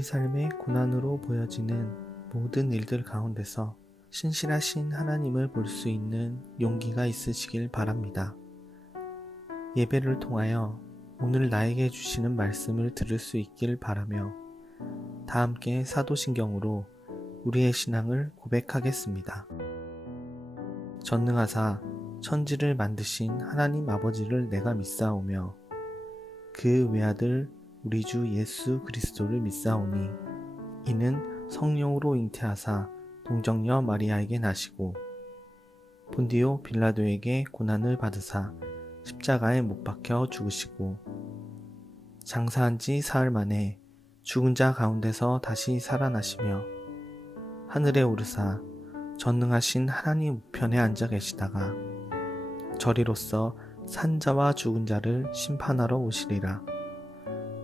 우리 삶의 고난으로 보여지는 모든 일들 가운데서 신실하신 하나님을 볼 수 있는 용기가 있으시길 바랍니다. 예배를 통하여 오늘 나에게 주시는 말씀을 들을 수 있길 바라며 다 함께 사도신경으로 우리의 신앙을 고백하겠습니다. 전능하사 천지를 만드신 하나님 아버지를 내가 믿사오며 그 외아들 우리 주 예수 그리스도를 믿사오니 이는 성령으로 잉태하사 동정녀 마리아에게 나시고 본디오 빌라도에게 고난을 받으사 십자가에 못 박혀 죽으시고 장사한 지 사흘 만에 죽은 자 가운데서 다시 살아나시며 하늘에 오르사 전능하신 하나님 우편에 앉아 계시다가 저리로서 산자와 죽은 자를 심판하러 오시리라.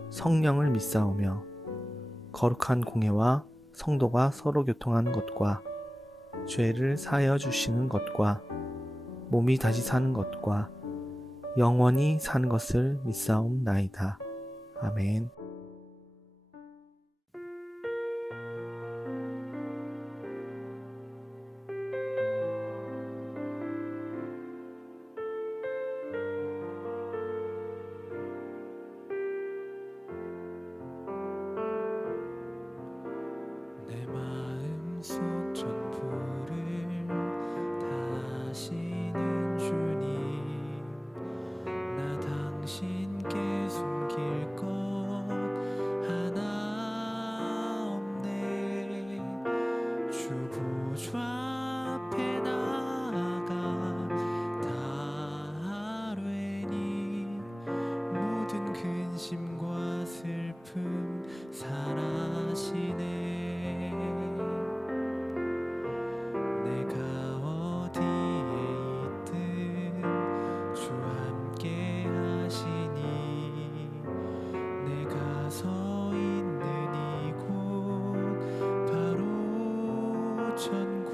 성령을 믿사오며 거룩한 공회와 성도가 서로 교통하는 것과 죄를 사하여 주시는 것과 몸이 다시 사는 것과 영원히 사는 것을 믿사옵나이다. 아멘. 내 마음속 전부를 다시는 주님, 나 당신께 숨길 것 하나 없네. 주 보좌 앞에 나아가 다하뢰니 모든 근심과 슬픔 사라지네. 내가 어디에 있든 주 함께 하시니 내가 서 있는 이곳 바로 천국.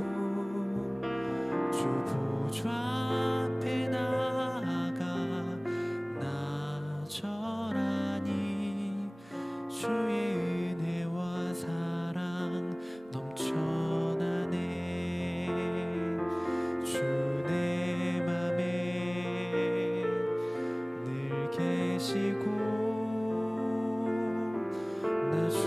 주 보좌 앞에 나아가 나절하니 주의 은혜와 사랑 넘쳐나네. 주 내 맘에 늘 계시고 나 주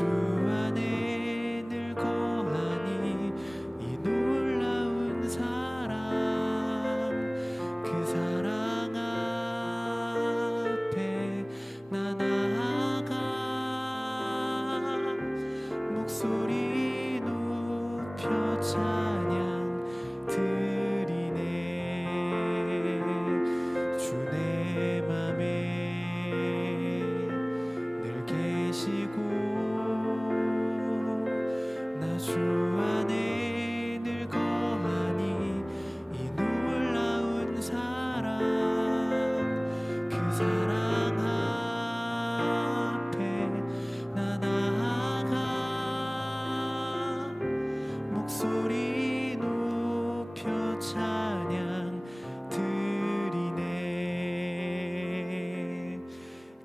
안에 늘 거하니 이 놀라운 사랑, 그 사랑 앞에 나 나아가 목소리 높여 찬양 드리네. 주 내 맘에 늘 계시고 나 주 안에 늘 거하니 이 놀라운 사랑, 그 사랑 앞에 나 나아가 목소리 높여 찬양 드리네.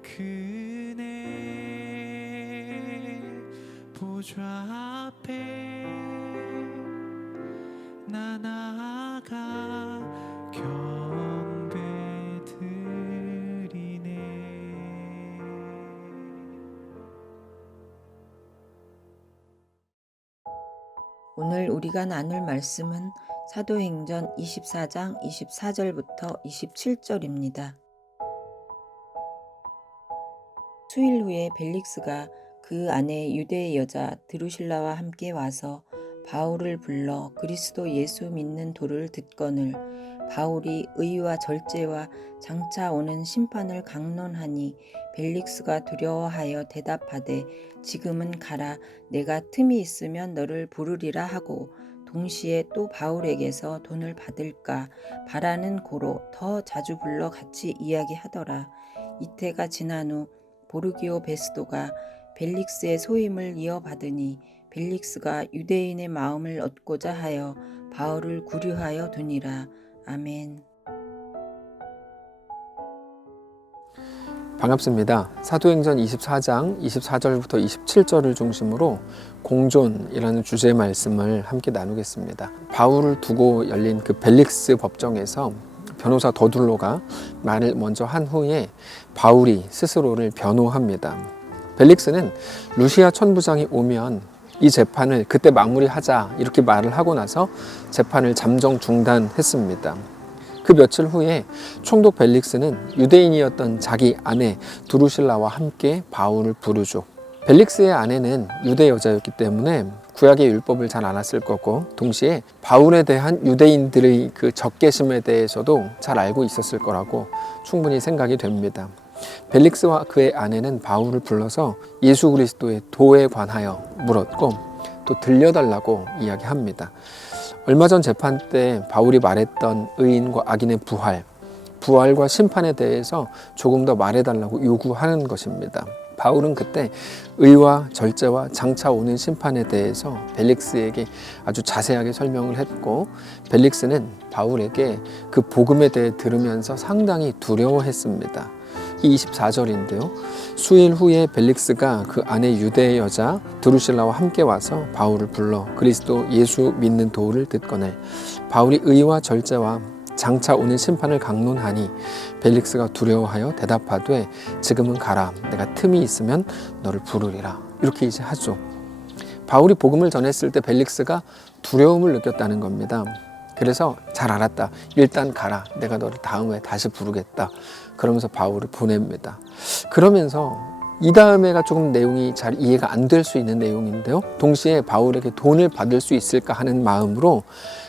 그네 보좌 앞에 나 나아가 경배 드리네. 오늘 우리가 나눌 말씀은 사도행전 24장 24절부터 27절입니다. 수일 후에 벨릭스가 그 아내 유대의 여자 드루실라와 함께 와서 바울을 불러 그리스도 예수 믿는 도를 듣거늘 바울이 의와 절제와 장차 오는 심판을 강론하니 벨릭스가 두려워하여 대답하되 지금은 가라, 내가 틈이 있으면 너를 부르리라 하고 동시에 또 바울에게서 돈을 받을까 바라는 고로 더 자주 불러 같이 이야기하더라. 이태가 지난 후 보르기오 베스도가 벨릭스의 소임을 이어받으니 벨릭스가 유대인의 마음을 얻고자 하여 바울을 구류하여 두니라. 아멘. 반갑습니다. 사도행전 24장 24절부터 27절을 중심으로 공존이라는 주제의 말씀을 함께 나누겠습니다. 바울을 두고 열린 그 벨릭스 법정에서 변호사 더둘로가 말을 먼저 한 후에 바울이 스스로를 변호합니다. 벨릭스는 루시아 천부장이 오면 이 재판을 그때 마무리하자 이렇게 말을 하고 나서 재판을 잠정 중단했습니다. 그 며칠 후에 총독 벨릭스는 유대인이었던 자기 아내 두루실라와 함께 바울을 부르죠. 벨릭스의 아내는 유대 여자였기 때문에 구약의 율법을 잘 알았을 거고, 동시에 바울에 대한 유대인들의 그 적개심에 대해서도 잘 알고 있었을 거라고 충분히 생각이 됩니다. 벨릭스와 그의 아내는 바울을 불러서 예수 그리스도의 도에 관하여 물었고 또 들려달라고 이야기합니다. 얼마 전 재판 때 바울이 말했던 의인과 악인의 부활과 심판에 대해서 조금 더 말해달라고 요구하는 것입니다. 바울은 그때 의와 절제와 장차 오는 심판에 대해서 벨릭스에게 아주 자세하게 설명을 했고, 벨릭스는 바울에게 그 복음에 대해 들으면서 상당히 두려워했습니다. 이 24절인데요. 수일 후에 벨릭스가 그 아내 유대 여자 드루실라와 함께 와서 바울을 불러 그리스도 예수 믿는 도를 듣거늘 바울이 의와 절제와 장차 오는 심판을 강론하니 벨릭스가 두려워하여 대답하되 지금은 가라, 내가 틈이 있으면 너를 부르리라. 이렇게 이제 하죠. 바울이 복음을 전했을 때 벨릭스가 두려움을 느꼈다는 겁니다. 그래서 잘 알았다, 일단 가라, 내가 너를 다음에 다시 부르겠다. 그러면서 바울을 보냅니다. 그러면서 이 다음에가 조금 내용이 잘 이해가 안 될 수 있는 내용인데요. 동시에 바울에게 돈을 받을 수 있을까 하는 마음으로,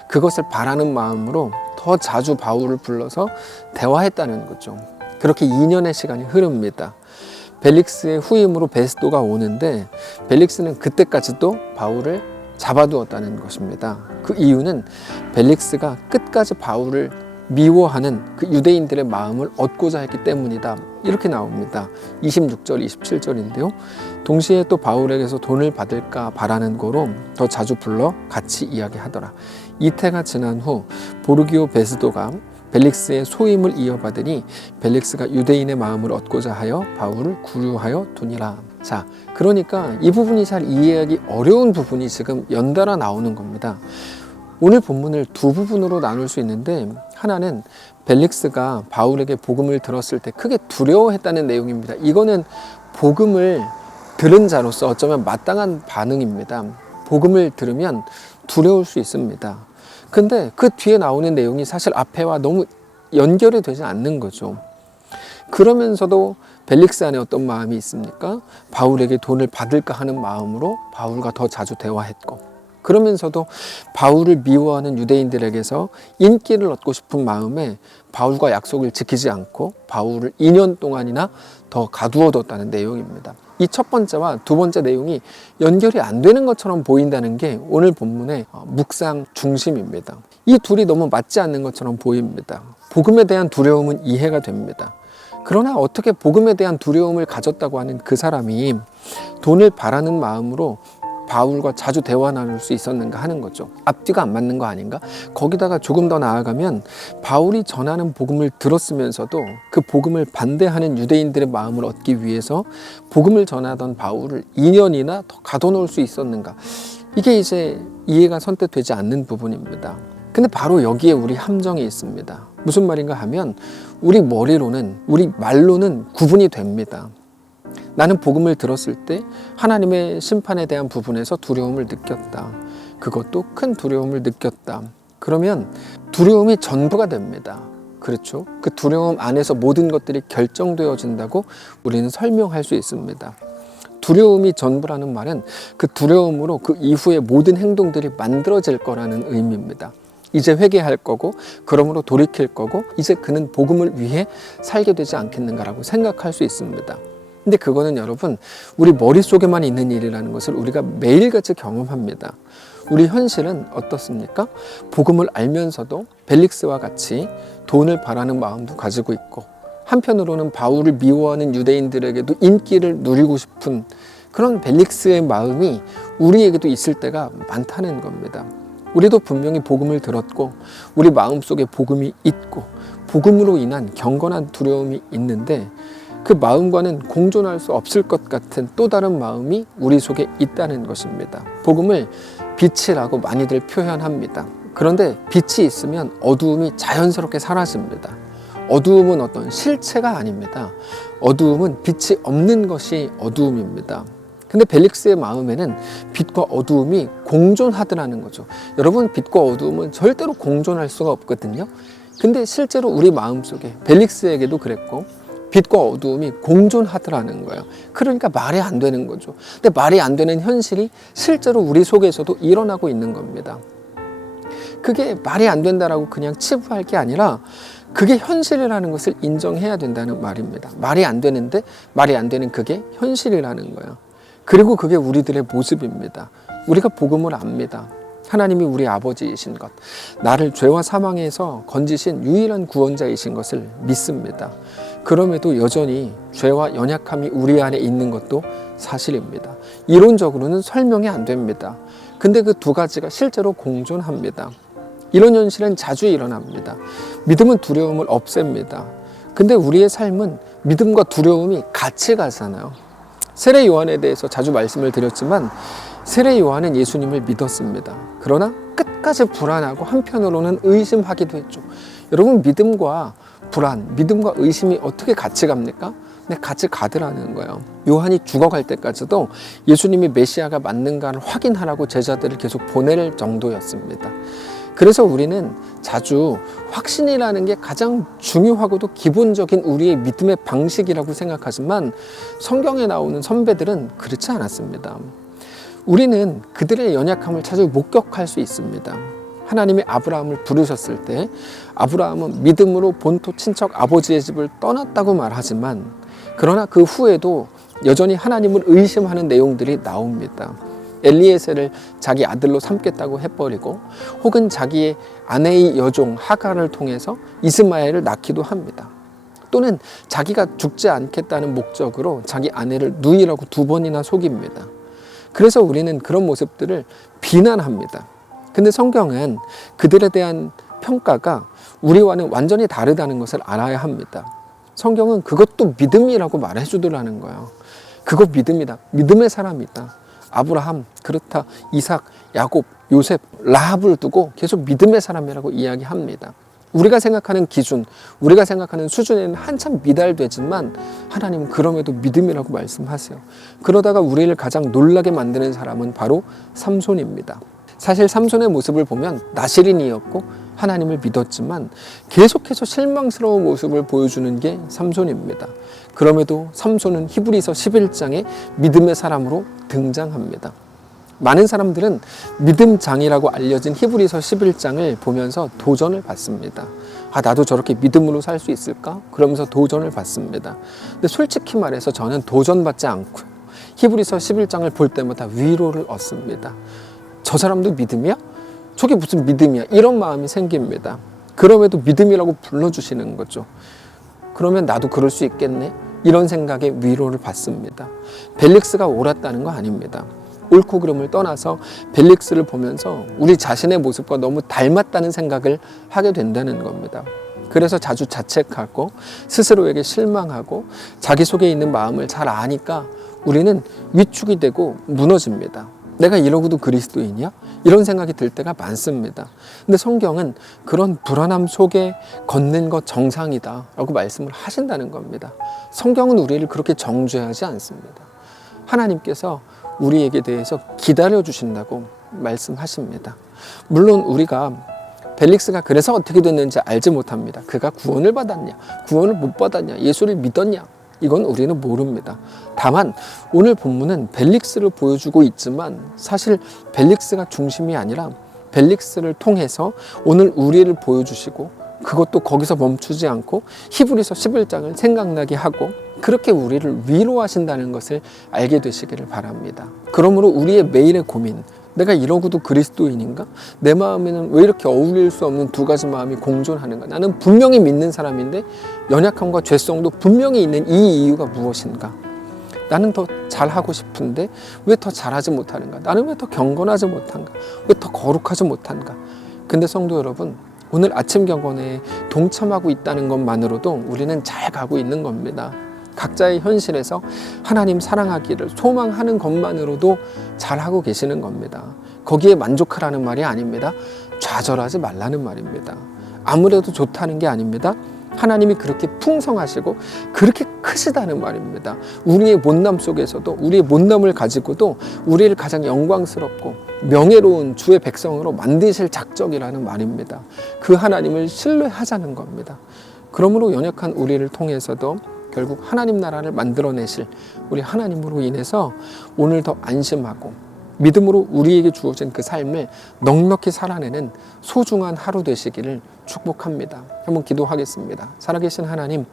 그것을 바라는 마음으로 더 자주 바울을 불러서 대화했다는 거죠. 그렇게 2년의 시간이 흐릅니다. 벨릭스의 후임으로 베스도가 오는데 벨릭스는 그때까지도 바울을 잡아두었다는 것입니다. 그 이유는 벨릭스가 끝까지 바울을 미워하는 그 유대인들의 마음을 얻고자 했기 때문이다. 이렇게 나옵니다. 26절, 27절인데요. 동시에 또 바울에게서 돈을 받을까 바라는 거로 더 자주 불러 같이 이야기하더라. 이태가 지난 후 보르기오 베스도가 벨릭스의 소임을 이어받으니 벨릭스가 유대인의 마음을 얻고자 하여 바울을 구류하여 두니라. 자, 그러니까 이 부분이 잘 이해하기 어려운 부분이 지금 연달아 나오는 겁니다. 오늘 본문을 두 부분으로 나눌 수 있는데, 하나는 벨릭스가 바울에게 복음을 들었을 때 크게 두려워했다는 내용입니다. 이거는 복음을 들은 자로서 어쩌면 마땅한 반응입니다. 복음을 들으면 두려울 수 있습니다. 근데 그 뒤에 나오는 내용이 사실 앞에와 너무 연결이 되지 않는 거죠. 그러면서도 벨릭스 안에 어떤 마음이 있습니까? 바울에게 돈을 받을까 하는 마음으로 바울과 더 자주 대화했고, 그러면서도 바울을 미워하는 유대인들에게서 인기를 얻고 싶은 마음에 바울과 약속을 지키지 않고 바울을 2년 동안이나 더 가두어뒀다는 내용입니다. 이 첫 번째와 두 번째 내용이 연결이 안 되는 것처럼 보인다는 게 오늘 본문의 묵상 중심입니다. 이 둘이 너무 맞지 않는 것처럼 보입니다. 복음에 대한 두려움은 이해가 됩니다. 그러나 어떻게 복음에 대한 두려움을 가졌다고 하는 그 사람이 돈을 바라는 마음으로 바울과 자주 대화 나눌 수 있었는가 하는 거죠. 앞뒤가 안 맞는 거 아닌가? 거기다가 조금 더 나아가면 바울이 전하는 복음을 들었으면서도 그 복음을 반대하는 유대인들의 마음을 얻기 위해서 복음을 전하던 바울을 2년이나 더 가둬놓을 수 있었는가? 이게 이제 이해가 선뜻 되지 않는 부분입니다. 근데 바로 여기에 우리 함정이 있습니다. 무슨 말인가 하면 우리 머리로는, 우리 말로는 구분이 됩니다. 나는 복음을 들었을 때 하나님의 심판에 대한 부분에서 두려움을 느꼈다. 그것도 큰 두려움을 느꼈다. 그러면 두려움이 전부가 됩니다. 그렇죠? 그 두려움 안에서 모든 것들이 결정되어진다고 우리는 설명할 수 있습니다. 두려움이 전부라는 말은 그 두려움으로 그 이후의 모든 행동들이 만들어질 거라는 의미입니다. 이제 회개할 거고, 그러므로 돌이킬 거고, 이제 그는 복음을 위해 살게 되지 않겠는가라고 생각할 수 있습니다. 근데 그거는 여러분, 우리 머릿속에만 있는 일이라는 것을 우리가 매일같이 경험합니다. 우리 현실은 어떻습니까? 복음을 알면서도 벨릭스와 같이 돈을 바라는 마음도 가지고 있고, 한편으로는 바울을 미워하는 유대인들에게도 인기를 누리고 싶은 그런 벨릭스의 마음이 우리에게도 있을 때가 많다는 겁니다. 우리도 분명히 복음을 들었고 우리 마음속에 복음이 있고 복음으로 인한 경건한 두려움이 있는데 그 마음과는 공존할 수 없을 것 같은 또 다른 마음이 우리 속에 있다는 것입니다. 복음을 빛이라고 많이들 표현합니다. 그런데 빛이 있으면 어두움이 자연스럽게 사라집니다. 어두움은 어떤 실체가 아닙니다. 어두움은 빛이 없는 것이 어두움입니다. 근데 벨릭스의 마음에는 빛과 어두움이 공존하더라는 거죠. 여러분, 빛과 어두움은 절대로 공존할 수가 없거든요. 근데 실제로 우리 마음속에 벨릭스에게도 그랬고 빛과 어두움이 공존하더라는 거예요. 그러니까 말이 안 되는 거죠. 근데 말이 안 되는 현실이 실제로 우리 속에서도 일어나고 있는 겁니다. 그게 말이 안 된다라고 그냥 치부할 게 아니라 그게 현실이라는 것을 인정해야 된다는 말입니다. 말이 안 되는데 말이 안 되는 그게 현실이라는 거예요. 그리고 그게 우리들의 모습입니다. 우리가 복음을 압니다. 하나님이 우리 아버지이신 것, 나를 죄와 사망에서 건지신 유일한 구원자이신 것을 믿습니다. 그럼에도 여전히 죄와 연약함이 우리 안에 있는 것도 사실입니다. 이론적으로는 설명이 안 됩니다. 근데 그 두 가지가 실제로 공존합니다. 이런 현실은 자주 일어납니다. 믿음은 두려움을 없앱니다. 근데 우리의 삶은 믿음과 두려움이 같이 가잖아요. 세례 요한에 대해서 자주 말씀을 드렸지만 세례 요한은 예수님을 믿었습니다. 그러나 끝까지 불안하고 한편으로는 의심하기도 했죠. 여러분, 믿음과 불안, 믿음과 의심이 어떻게 같이 갑니까? 근데 같이 가더라는 거예요. 요한이 죽어갈 때까지도 예수님이 메시아가 맞는가를 확인하라고 제자들을 계속 보낼 정도였습니다. 그래서 우리는 자주 확신이라는 게 가장 중요하고도 기본적인 우리의 믿음의 방식이라고 생각하지만 성경에 나오는 선배들은 그렇지 않았습니다. 우리는 그들의 연약함을 자주 목격할 수 있습니다. 하나님이 아브라함을 부르셨을 때 아브라함은 믿음으로 본토 친척 아버지의 집을 떠났다고 말하지만 그러나 그 후에도 여전히 하나님을 의심하는 내용들이 나옵니다. 엘리에셀을 자기 아들로 삼겠다고 해버리고 혹은 자기의 아내의 여종 하갈을 통해서 이스마엘을 낳기도 합니다. 또는 자기가 죽지 않겠다는 목적으로 자기 아내를 누이라고 2번이나 속입니다. 그래서 우리는 그런 모습들을 비난합니다. 근데 성경은 그들에 대한 평가가 우리와는 완전히 다르다는 것을 알아야 합니다. 성경은 그것도 믿음이라고 말해주더라는 거예요. 그거 믿음이다. 믿음의 사람이다. 아브라함, 그렇다, 이삭, 야곱, 요셉, 라합을 두고 계속 믿음의 사람이라고 이야기합니다. 우리가 생각하는 기준, 우리가 생각하는 수준에는 한참 미달되지만 하나님은 그럼에도 믿음이라고 말씀하세요. 그러다가 우리를 가장 놀라게 만드는 사람은 바로 삼손입니다. 사실 삼손의 모습을 보면 나시린이었고 하나님을 믿었지만 계속해서 실망스러운 모습을 보여주는 게 삼손입니다. 그럼에도 삼손은 히브리서 11장에 믿음의 사람으로 등장합니다. 많은 사람들은 믿음장이라고 알려진 히브리서 11장을 보면서 도전을 받습니다. 나도 저렇게 믿음으로 살 수 있을까? 그러면서 도전을 받습니다. 근데 솔직히 말해서 저는 도전받지 않고요. 히브리서 11장을 볼 때마다 위로를 얻습니다. 저 사람도 믿음이야? 저게 무슨 믿음이야? 이런 마음이 생깁니다. 그럼에도 믿음이라고 불러주시는 거죠. 그러면 나도 그럴 수 있겠네? 이런 생각에 위로를 받습니다. 벨릭스가 옳았다는 거 아닙니다. 옳고 그름을 떠나서 벨릭스를 보면서 우리 자신의 모습과 너무 닮았다는 생각을 하게 된다는 겁니다. 그래서 자주 자책하고 스스로에게 실망하고 자기 속에 있는 마음을 잘 아니까 우리는 위축이 되고 무너집니다. 내가 이러고도 그리스도인이야? 이런 생각이 들 때가 많습니다. 근데 성경은 그런 불안함 속에 걷는 것 정상이다 라고 말씀을 하신다는 겁니다. 성경은 우리를 그렇게 정죄하지 않습니다. 하나님께서 우리에게 대해서 기다려 주신다고 말씀하십니다. 물론 우리가 벨릭스가 그래서 어떻게 됐는지 알지 못합니다. 그가 구원을 받았냐, 구원을 못 받았냐, 예수를 믿었냐, 이건 우리는 모릅니다. 다만 오늘 본문은 벨릭스를 보여주고 있지만 사실 벨릭스가 중심이 아니라 벨릭스를 통해서 오늘 우리를 보여주시고 그것도 거기서 멈추지 않고 히브리서 11장을 생각나게 하고 그렇게 우리를 위로하신다는 것을 알게 되시기를 바랍니다. 그러므로 우리의 매일의 고민, 내가 이러고도 그리스도인인가? 내 마음에는 왜 이렇게 어울릴 수 없는 두 가지 마음이 공존하는가? 나는 분명히 믿는 사람인데 연약함과 죄성도 분명히 있는 이 이유가 무엇인가? 나는 더 잘하고 싶은데 왜 더 잘하지 못하는가? 나는 왜 더 경건하지 못한가? 왜 더 거룩하지 못한가? 근데 성도 여러분, 오늘 아침 경건에 동참하고 있다는 것만으로도 우리는 잘 가고 있는 겁니다. 각자의 현실에서 하나님 사랑하기를 소망하는 것만으로도 잘하고 계시는 겁니다. 거기에 만족하라는 말이 아닙니다. 좌절하지 말라는 말입니다. 아무래도 좋다는 게 아닙니다. 하나님이 그렇게 풍성하시고 그렇게 크시다는 말입니다. 우리의 못남 속에서도, 우리의 못남을 가지고도 우리를 가장 영광스럽고 명예로운 주의 백성으로 만드실 작정이라는 말입니다. 그 하나님을 신뢰하자는 겁니다. 그러므로 연약한 우리를 통해서도 결국 하나님 나라를 만들어내실 우리 하나님으로 인해서 오늘 더 안심하고 믿음으로 우리에게 주어진 그 삶을 넉넉히 살아내는 소중한 하루 되시기를 축복합니다. 한번 기도하겠습니다. 살아계신 하나님,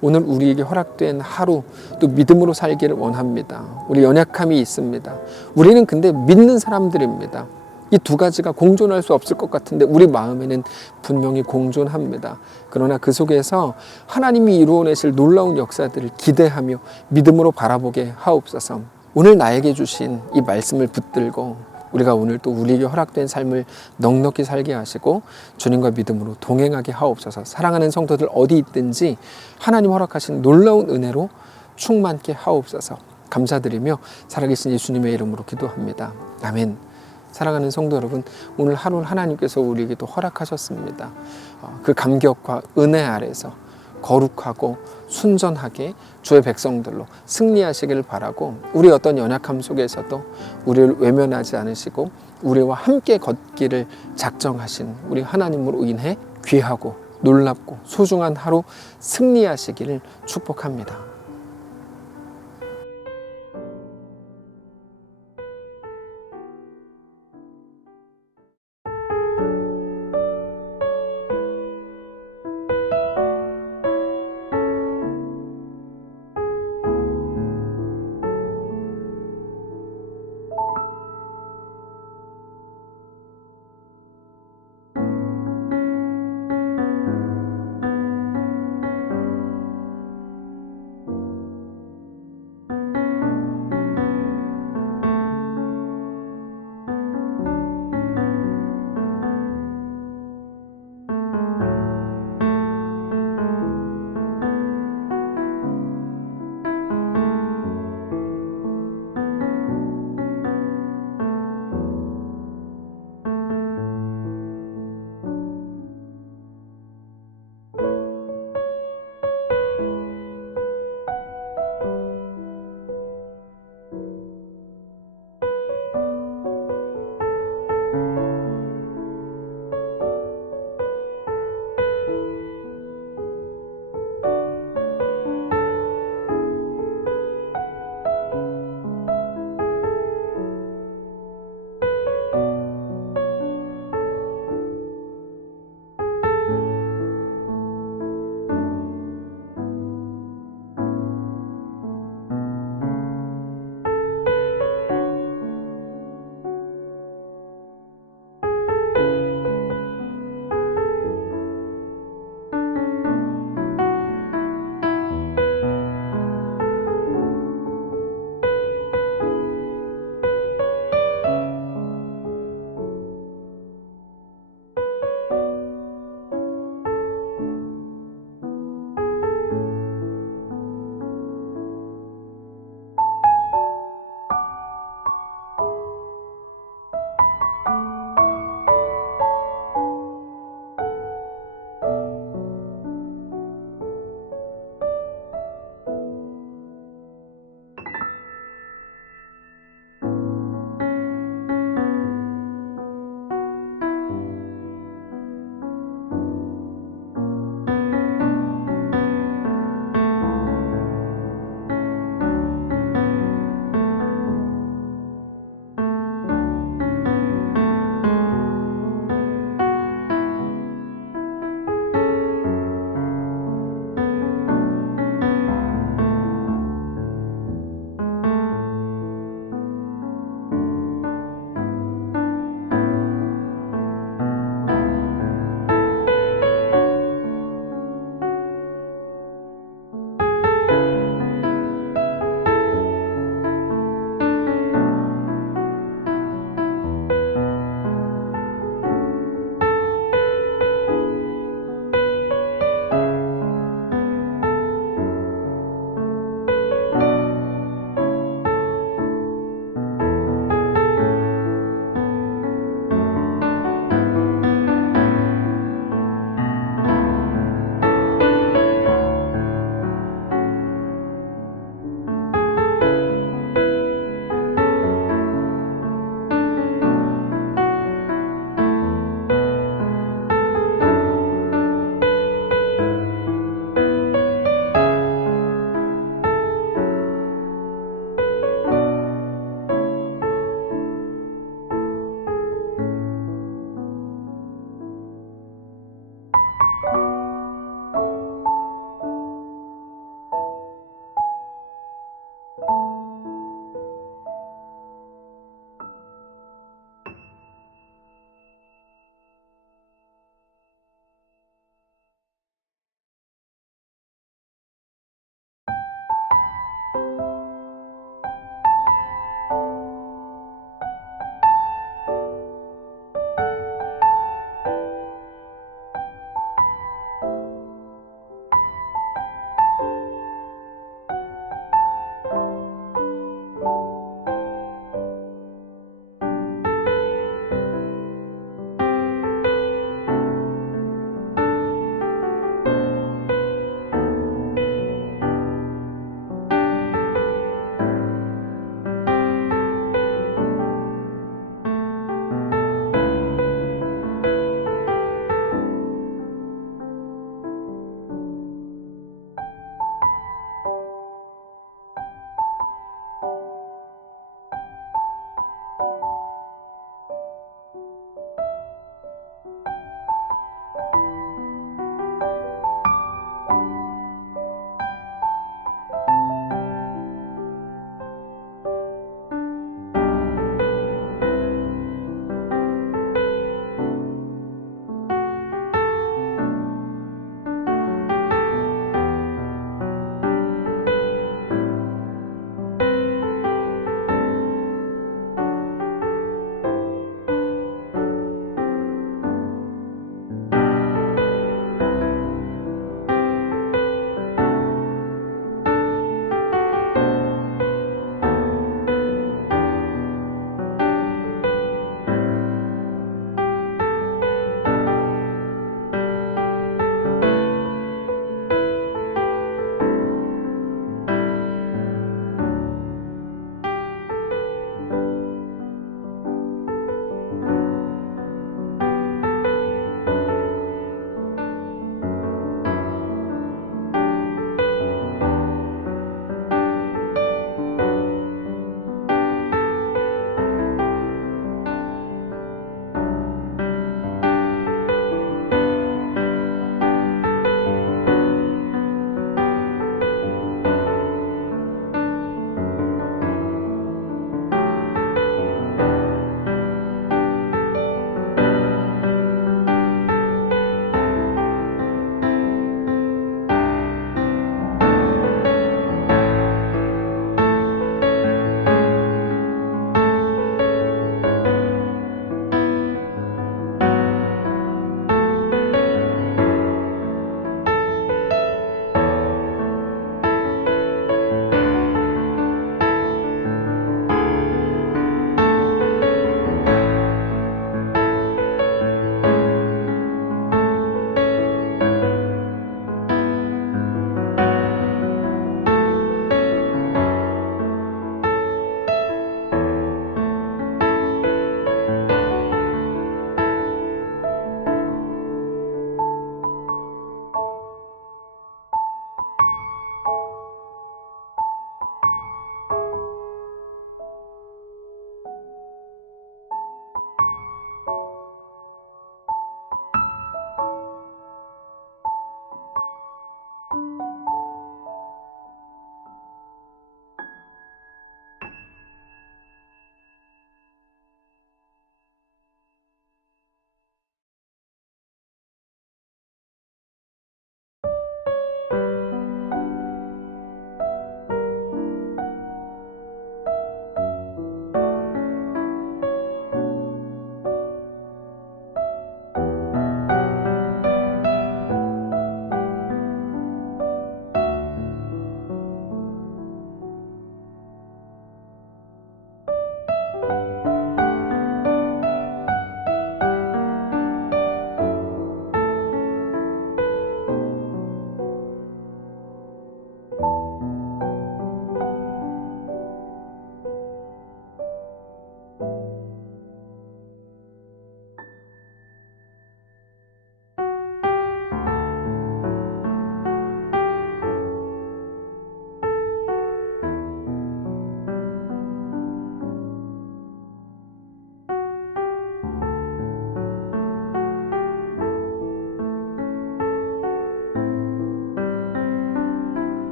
오늘 우리에게 허락된 하루 또 믿음으로 살기를 원합니다. 우리 연약함이 있습니다. 우리는 근데 믿는 사람들입니다. 이 두 가지가 공존할 수 없을 것 같은데 우리 마음에는 분명히 공존합니다. 그러나 그 속에서 하나님이 이루어내실 놀라운 역사들을 기대하며 믿음으로 바라보게 하옵소서. 오늘 나에게 주신 이 말씀을 붙들고 우리가 오늘 또 우리에게 허락된 삶을 넉넉히 살게 하시고 주님과 믿음으로 동행하게 하옵소서. 사랑하는 성도들 어디 있든지 하나님 허락하신 놀라운 은혜로 충만케 하옵소서. 감사드리며 살아계신 예수님의 이름으로 기도합니다. 아멘. 사랑하는 성도 여러분, 오늘 하루를 하나님께서 우리에게 또 허락하셨습니다. 그 감격과 은혜 아래서 거룩하고 순전하게 주의 백성들로 승리하시길 바라고, 우리 어떤 연약함 속에서도 우리를 외면하지 않으시고 우리와 함께 걷기를 작정하신 우리 하나님으로 인해 귀하고 놀랍고 소중한 하루 승리하시기를 축복합니다.